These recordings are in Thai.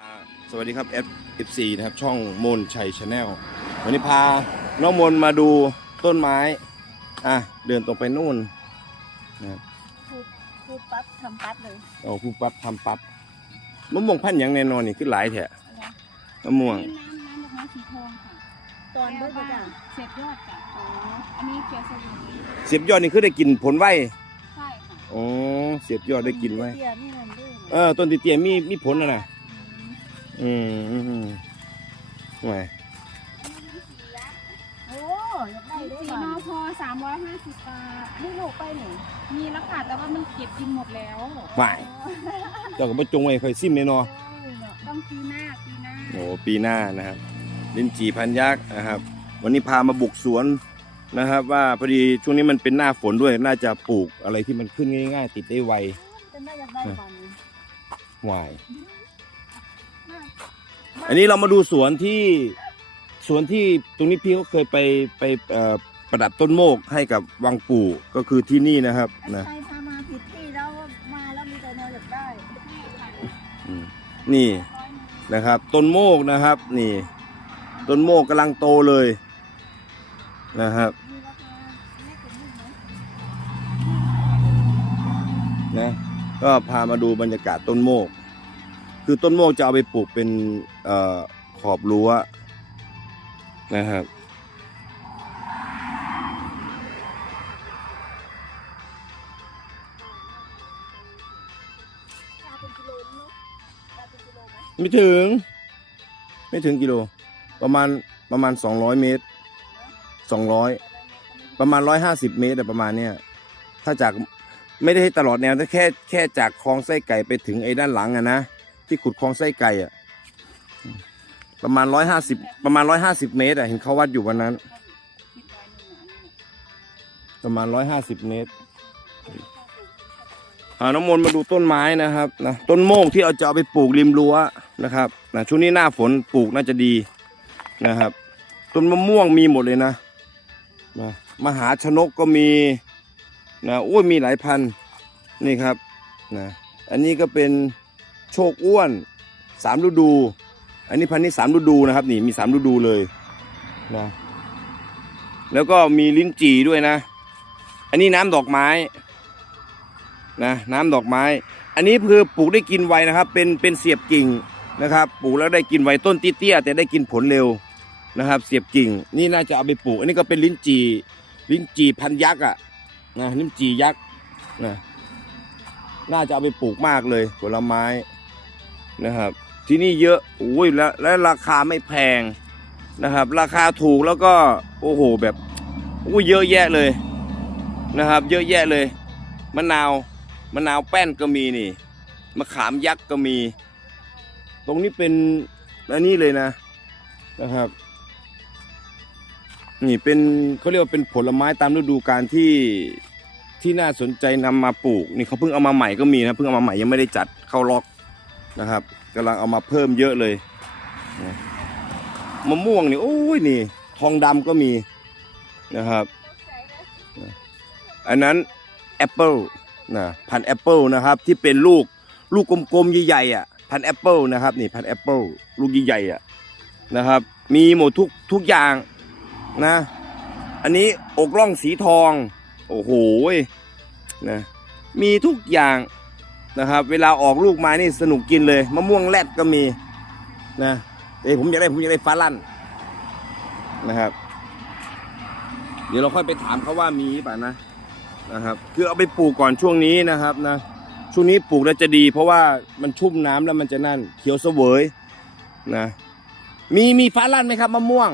อ่าสวัสดีครับ F F4 นะครับช่องมนชัยชาแนลวันนี้พาน้องมนมาดูต้นไม้ อะ เดินตรงไปนู่นนะครับพูดพูดปั๊บทำปั๊บเลยเอาพูดปั๊บทำปั๊บมะม่วงพันธุ์หยังแน่นอนนี่คือหลายแท้มะม่วงน้ำน้ำดอกไม้สีทองค่ะตอนเบิดบ่จ้ะเศษยอดจ้ะอ๋ออันนี้เขียวสมุนเสียบยอดนี่คือได้กินผลไว้ใช่ค่ะอ๋อเสียบยอดได้กินไว้ เตี้ยนี่นั่นด้วยเออต้นเตี้ยๆมีมีผลนะนะ อืมอืมอืมไงโอ้อยากได้ด้วยสีนอพอสามร้อยห้าสิบบาทนี่ลูกไปหนึ่งมีแล้วค่ะแต่ว่ามันเก็บกินหมดแล้วไม่เจ้าก็บ่จงไว้คอยซิมเลยเนาะต้องปีหน้าปีหน้าโอ้ปีหน้านะครับลินจีพันยักษ์นะครับ วันนี้พามาบุกสวนนะครับ ว่าพอดีช่วงนี้มันเป็นหน้าฝนด้วยน่าจะปลูกอะไรที่มันขึ้นง่าย ๆ ติดได้ไวจะน่าอยากได้วันไว อันนี้เรามาดูสวนที่สวนที่ตรงนี้พี่เขาเคยไปไปเอ่อประดับต้นโมกให้กับวังปู่ก็คือที่นี่นะครับนะใครพามาผิดที่แล้วมาแล้วมีแต่แนวอยากได้อืมนี่นะครับ ต้นโมกนะครับ นี่ ต้นโมกกำลังโตเลยนะครับมีราคาแม่ถึงนี่ไหมนะก็พามาดูบรรยากาศต้นโมก คือต้นโมกจะเอาไปปลูกเป็นอขอบรั้วนะครับ ไม่ถึง ไม่ถึงกิโล ประมาณประมาณ200เมตร200ประมาณ150เมตรประมาณเนี้ยถ้าจากไม่ได้ให้ตลอดแนวแต่แค่แค่จากคลองไส้ไก่ไปถึงไอ้ด้านหลังอะนะ ที่ขุดคลองไส้ไก่อะประมาณ150ประมาณ150เมตรอะเห็นเขาวัดอยู่วันนั้นคิดไว้หนึ่งอันนี้าณ150เมตรหาน้องมนต์มาดูต้นไม้นะครับนะต้นโมกที่เอาจะเอาไปปลูกริมรั้วนะครับนะช่วงนี้หน้าฝนปลูกน่าจะดีนะครับ ต้นมะม่วงมีหมดเลยนะนะมหาชนกก็มีนะโอ้ยมีหลายพันนี่ครับนะอันนี้ก็เป็น โชคอ้วนสามฤดู อันนี้พันธุ์นี้สามฤดูนะครับ นี่มีสามฤดูเลยนะแล้วก็มีลิ้นจี่ด้วยนะ อันนี้น้ำดอกไม้นะน้ำดอกไม้ อันนี้คือปลูกได้กินไวนะครับ เป็นเป็นเสียบกิ่งนะครับ ปลูกแล้วได้กินไวต้นเตี้ยๆแต่ได้กินผลเร็วนะครับ เสียบกิ่ง นี่น่าจะเอาไปปลูก อันนี้ก็เป็นลิ้นจี่ลิ้นจี่พันยักษ์อะนะลิ้นจี่ยักษ์นะน่าจะเอาไปปลูกมากเลยผลไม้ นะครับ ที่นี่เยอะโอ้ยแล้วและราคาไม่แพงนะครับ ราคาถูกแล้วก็โอ้โหแบบอู้เยอะแยะเลยนะครับ เยอะแยะเลยมะนาวมะนาวแป้นก็มีนี่มะขามยักษ์ก็มี ตรงนี้เป็นอันนี้เลยนะนะครับ นี่เป็นเขาเรียกว่าเป็นผลไม้ตามฤดูกาลที่ที่น่าสนใจนำมาปลูก นี่เขาเพิ่งเอามาใหม่ก็มีนะเพิ่งเอามาใหม่ยังไม่ได้จัดเข้าล็อก นะครับกำลังเอามาเพิ่มเยอะเลยมะม่วงนี่โอ้ยนี่ทองดำก็มีนะครับ อันนั้นแอปเปิลนะพันแอปเปิลนะครับที่เป็นลูกลูกกลมๆใหญ่ๆอะพันแอปเปิลนะครับนี่พันแอปเปิลลูกใหญ่ๆอะนะครับ มีหมดทุกทุกอย่างนะ อันนี้อกล่องสีทอง โอ้โหนะมีทุกอย่าง นะครับ เวลาออกลูกมานี่สนุกกินเลยมะม่วงแรดก็มีนะเอ้ยผมอยากได้ผมอยากได้ฟ้าลั่นนะครับ เดี๋ยวเราค่อยไปถามเขาว่ามีหรือเปล่านะนะครับ คือเอาไปปลูกก่อนช่วงนี้นะครับนะช่วงนี้ปลูกแล้วจะดี เพราะว่ามันชุ่มน้ำแล้วมันจะนั่น เขียวเสวยนะมีมีฟ้าลั่นไหมครับมะม่วง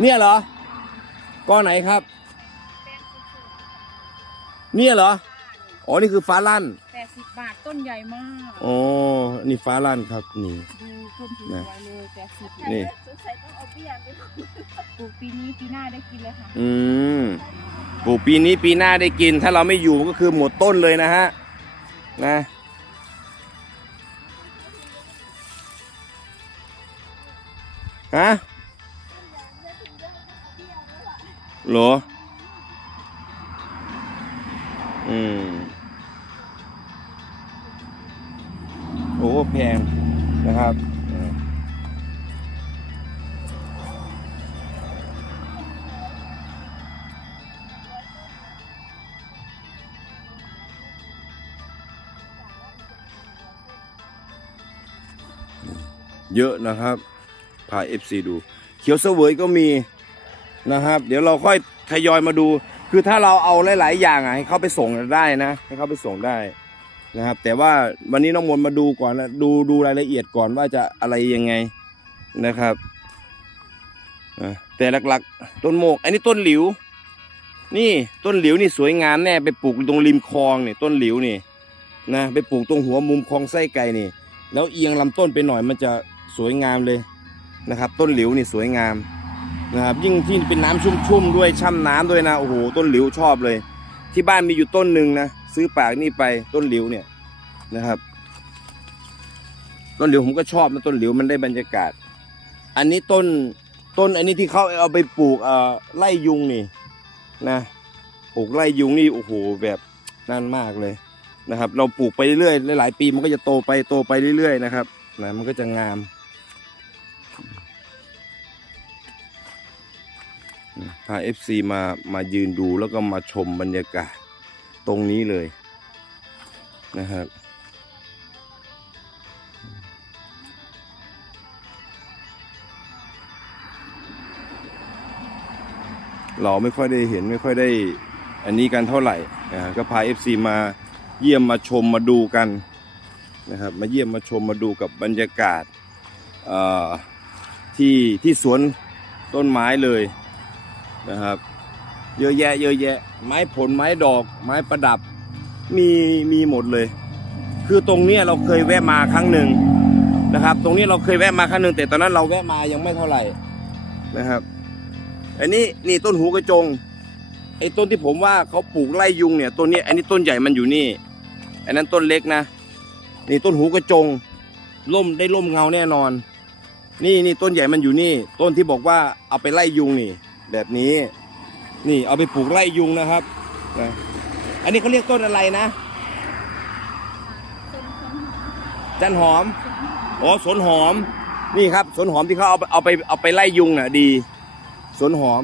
เนี่ยเหรอก้อนไหนครับ เนี่ยเหรอ อ๋อนี่คือฟ้าลั่นแปดสิบบาทต้นใหญ่มากอ๋อนี่ฟ้าลั่นครับนี่ ดูต้นสวยเลยแปดสิบนี่ สงสัยต้องเอาเบี้ยไปปลูกปีนี้ปีหน้าได้กินเลยค่ะอืมปลูกปีนี้ปีหน้าได้กิน ถ้าเราไม่อยู่ก็คือหมดต้นเลยนะฮะนะฮะเหรออืม พงนะครับเยอะนะครับพา FC ดู เขียวเสวยก็มีนะครับ เดี๋ยวเราค่อยทยอยมาดู คือถ้าเราเอาหลาย ๆ อย่างอะให้เขาไปส่งได้นะ ให้เขาไปส่งได้ นะครับ แต่ว่าวันนี้น้องมนมาดูก่อนนะดูดูรายละเอียดก่อนว่าจะอะไรยังไงนะครับแต่หลักๆ ต้นโมก อันนี้ต้นหลิว นี่ต้นหลิวนี่สวยงามแน่ไปปลูกตรงริมคลองนี่ต้นหลิวนี่นะไปปลูกตรงหัวมุมคลองไส้ไก่นี่ แล้วเอียงลำต้นไปหน่อยมันจะสวยงามเลยนะครับ ต้นหลิวนี่สวยงามนะครับยิ่งที่เป็นน้ำชุ่มๆด้วยช่ำน้ำด้วยนะโอ้โหต้นหลิวชอบเลย ที่บ้านมีอยู่ต้นหนึ่งนะ ซื้อปากนี่ไปต้นหลิวเนี่ยนะครับ ต้นหลิวผมก็ชอบนะต้นหลิวมันได้บรรยากาศ อันนี้ต้นต้นอันนี้ที่เขาเอาไปปลูกเอ่อไล่ยุงนี่นะปลูกไล่ยุงนี่โอ้โหแบบนั่นมากเลยนะครับ เราปลูกไปเรื่อยๆหลายๆปีมันก็จะโตไปโตไปเรื่อยๆนะครับนะมันก็จะงามพาเอฟซีมามายืนดูแล้วก็มาชมบรรยากาศ ตรงนี้เลยนะครับ เราไม่ค่อยได้เห็นไม่ค่อยได้อันนี้กันเท่าไหร่นะก็พา FC มาเยี่ยมมาชมมาดูกันนะครับ มาเยี่ยมมาชมมาดูกับบรรยากาศที่ที่สวนต้นไม้เลยนะครับ เยอะแยะ เยอะแยะ ไม้ผลไม้ดอกไม้ประดับ มีมีหมดเลย คือตรงเนี้ยเราเคยแวะมาครั้งหนึ่งนะครับ ตรงนี้เราเคยแวะมาครั้งหนึ่งแต่ตอนนั้นเราแวะมายังไม่เท่าไหร่นะครับ อันนี้นี่ต้นหูกระจงไอ้ต้นที่ผมว่าเขาปลูกไล่ยุงเนี่ยต้นนี้อันนี้ต้นใหญ่มันอยู่นี่อันนั้นต้นเล็กนะนี่ต้นหูกระจงร่มได้ร่มเงาแน่นอน นี่นี่ต้นใหญ่มันอยู่นี่ ต้นที่บอกว่าเอาไปไล่ยุงนี่ แบบนี้ นี่เอาไปปลูกไล่ยุงนะครับนะอันนี้เขาเรียกต้นอะไรนะ จันหอม อ๋อสนหอม นี่ครับสนหอมที่เขาเอาไปเอาไปเอาไปไล่ยุงน่ะ ดีสวนหอม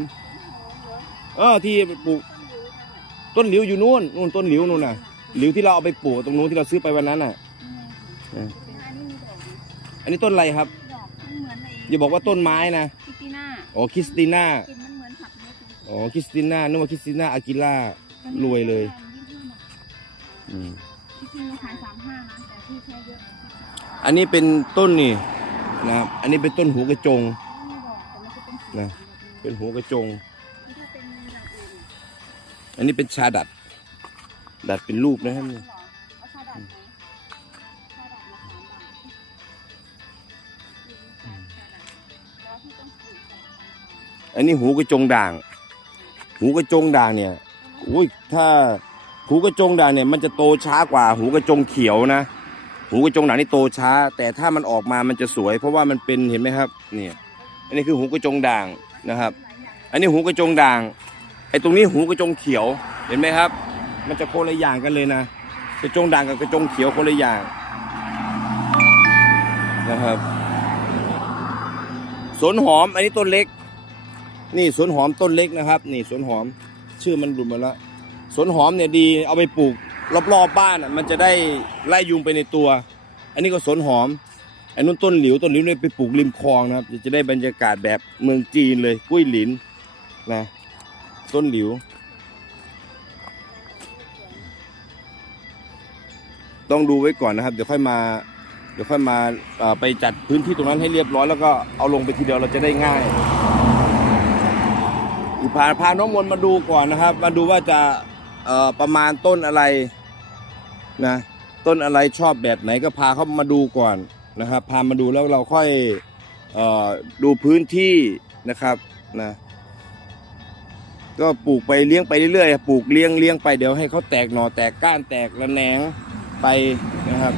เออที่ปลูกต้นหลิวอยู่นู่นนู่นต้นหลิวนู่นน่ะหลิวที่เราเอาไปปลูกตรงนู้นที่เราซื้อไปวันนั้นน่ะ อันนี้มีดอกนะอันนี้ต้นอะไรครับดอกมันเหมือนในอย่าบอกว่าต้นไม้นะพิติน่าอ๋อคริสติน่ากินมันเหมื อนผักเม็ดเลยอ๋อคริสติน่านึกว่าคริสติน่าอากิล่ารวยเลย อืมที่จริงเราขายสามห้านะแต่ที่แค่เยอะอันนี้เป็นต้นนี่นะครับ อันนี้เป็นต้นหูกระจงมีดอกแต่มันจะเป็นสีนะเป็นหูกระจง ถ้าเป็นอย่างอื่นอันนี้เป็นชาดัด ดัดเป็นรูปนะครับนี่เหรอเอาชาดัดไหมชาดัดมาสามบาทชาดัดแล้วที่ต้องปลูกก่อนอันนี้หูกระจงด่าง หูกระจงด่างเนี่ยอุ้ยถ้าหูกระจงด่างเนี่ยมันจะโตช้ากว่า หูกระจงเขียวนะ หูกระจงด่างนี่โตช้า แต่ถ้ามันออกมามันจะสวย เพราะว่ามันเป็นเห็นไหมครับเนี่ยอันนี้คือหูกระจงด่างนะครับ อันนี้หูกระจงด่างไอ้ตรงนี้หูกระจงเขียวเห็นไหมครับ มันจะคนละอย่างกันเลยนะกระจงด่างกับกระจงเขียวคนละอย่างนะครับสวนหอมอันนี้ต้นเล็ก นี่สวนหอมต้นเล็กนะครับ นี่สวนหอมชื่อมันหลุดมาแล้วสวนหอมเนี่ยดีเอาไปปลูกรอบๆบบ้านอะมันจะได้ไล่ยุงไปในตัว อันนี้ก็สวนหอมอันนู้นต้นหลิวต้นหลิวเนี่ยไปปลูกริมคลองนะครับจะได้บรรยากาศแบบเมืองจีนเลยกุ้ยหลินนะต้นหลิว ต้องดูไว้ก่อนนะครับ เดี๋ยวค่อยมา เดี๋ยวค่อยมาไปจัดพื้นที่ตรงนั้นให้เรียบร้อยแล้วก็เอาลงไปทีเดียวเราจะได้ง่าย พาพาน้องมนมาดูก่อนนะครับ มาดูว่าจะเอ่อประมาณต้นอะไรนะ ต้นอะไรชอบแบบไหนก็พาเขามาดูก่อนนะครับ พามาดูแล้วเราค่อยเอ่อดูพื้นที่นะครับนะ ก็ปลูกไปเลี้ยงไปเรื่อยๆปลูกเลี้ยงเลี้ยงไปเดี๋ยวให้เขาแตกหน่อแตกก้านแตกระแหนงไปนะครับ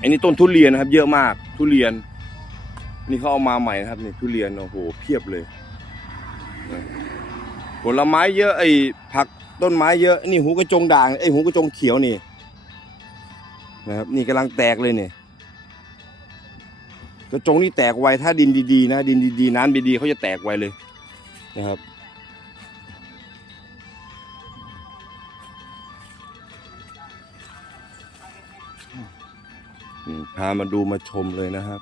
อันนี้ต้นทุเรียนนะครับ เยอะมากทุเรียน นี่เขาเอามาใหม่นะครับนี่ทุเรียนโอ้โหเพียบเลยผลไม้เยอะไอ้ผักต้นไม้เยอะนี่หูกระจงด่างไอ้หูกระจงเขียวนี่นะครับนี่กำลังแตกเลยเนี่ยกระจงนี่แตกไวถ้าดินดีๆนะ ดินดีๆน้ำดีๆเขาจะแตกไวเลยนะครับพามาดูมาชมเลยนะครับ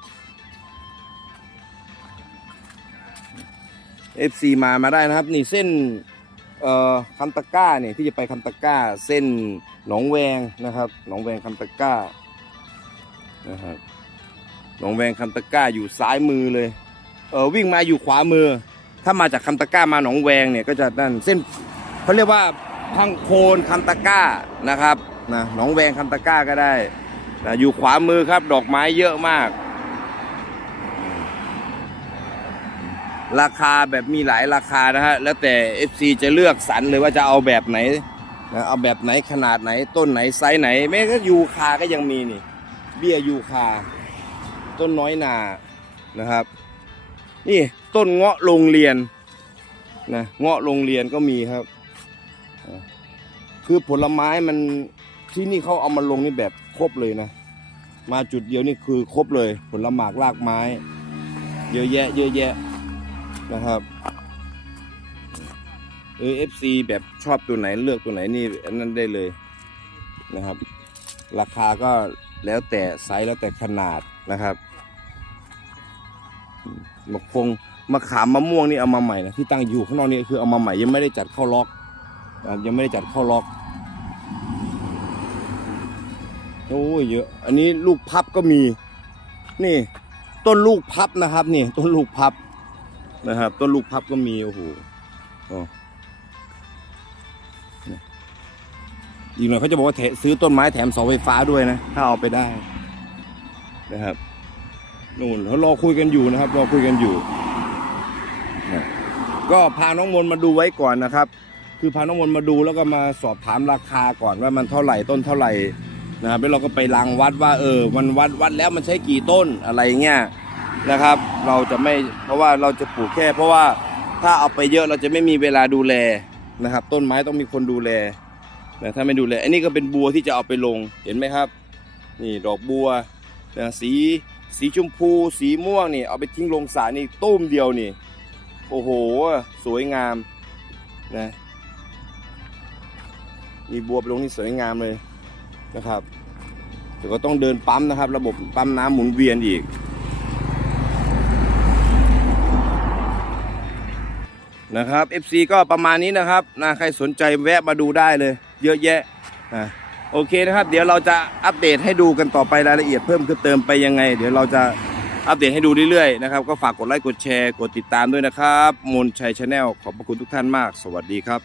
FC มามาได้นะครับ นี่เส้นเอ่อคันตะก้าเนี่ยที่จะไปคันตะก้า เส้นหนองแวงนะครับ หนองแวงคันตะก้านะครับหนองแวงคันตะก้าอยู่ซ้ายมือเลยเออวิ่งมาอยู่ขวามือ ถ้ามาจากคันตะก้ามาหนองแวงเนี่ยก็จะนั่นเส้นเขาเรียกว่าพังโคนคันตะก้านะครับนะหนองแวงคันตะก้าก็ได้นะอยู่ขวามือครับ ดอกไม้เยอะมาก ราคาแบบมีหลายราคานะฮะ แล้วแต่ FC จะเลือกสรรเลยว่าจะเอาแบบไหนนะเอาแบบไหนขนาดไหนต้นไหนไซส์ไหน แม้ก็ยูคาก็ยังมีนี่ เบี้ยยูคา ต้นน้อยนานะครับ นี่ต้นเงาะโรงเรียนนะเงาะโรงเรียนก็มีครับ คือผลไม้มันที่นี่เขาเอามาลงนี่แบบครบเลยนะ มาจุดเดียวนี่คือครบเลย ผลหมากรากไม้ เยอะแยะ เยอะแยะ นะครับเออฟซีแบบชอบตัวไหนเลือกตัวไหนนี่อันนั้นได้เลยนะครับ ราคาก็แล้วแต่ไซส์แล้วแต่ขนาดนะครับมะคงมะขามมะม่วงนี่เอามาใหม่นะที่ตั้งอยู่ข้างนอกนี่คือเอามาใหม่ยังไม่ได้จัดเข้าล็อกนะครับยังไม่ได้จัดเข้าล็อกโอ้ยเยอะ อันนี้ลูกพับก็มี นี่ ต้นลูกพับนะครับ นี่ ต้นลูกพับ นะครับต้นลูกพับก็มีโอ้โหอ๋อเนี่ยอีกหน่อยเขาจะบอกว่าซื้อต้นไม้แถมเสาไฟฟ้าด้วยนะ ถ้าเอาไปได้ นะครับนู่นเขารอคุยกันอยู่นะครับ รอคุยกันอยู่นะก็พาน้องมนมาดูไว้ก่อนนะครับ คือพาน้องมนมาดูแล้วก็มาสอบถามราคาก่อนว่ามันเท่าไหร่ต้นเท่าไหร่นะครับแล้วเราก็ไปรังวัดว่าเออมันวัดวัดแล้วมันใช้กี่ต้นอะไรเงี้ย นะครับ เราจะไม่เพราะว่าเราจะปลูกแค่ เพราะว่าถ้าเอาไปเยอะเราจะไม่มีเวลาดูแลนะครับ ต้นไม้ต้องมีคนดูแลนะถ้าไม่ดูแลอันนี้ก็เป็นบัวที่จะเอาไปลงเห็นไหมครับ นี่ดอกบัวนะสีสีชมพู สีม่วงนี่เอาไปทิ้งลงสรนี่ตุ้มเดียวนี่ โอ้โห สวยงามนะมีบัวไปลงนี่สวยงามเลยนะครับแต่ก็ต้องเดินปั๊มนะครับ ระบบปั๊มน้ำหมุนเวียนอีก นะครับ FC ก็ประมาณนี้นะครับนะใครสนใจแวะมาดูได้เลย เยอะแยะนะโอเคนะครับ เดี๋ยวเราจะอัปเดตให้ดูกันต่อไปรายละเอียดเพิ่มขึ้นเติมไปยังไง เดี๋ยวเราจะอัปเดตให้ดูเรื่อยๆนะครับก็ฝากกดไลค์กดแชร์กดติดตามด้วยนะครับ มนชัยชาแนลขอบพระคุณทุกท่านมาก สวัสดีครับ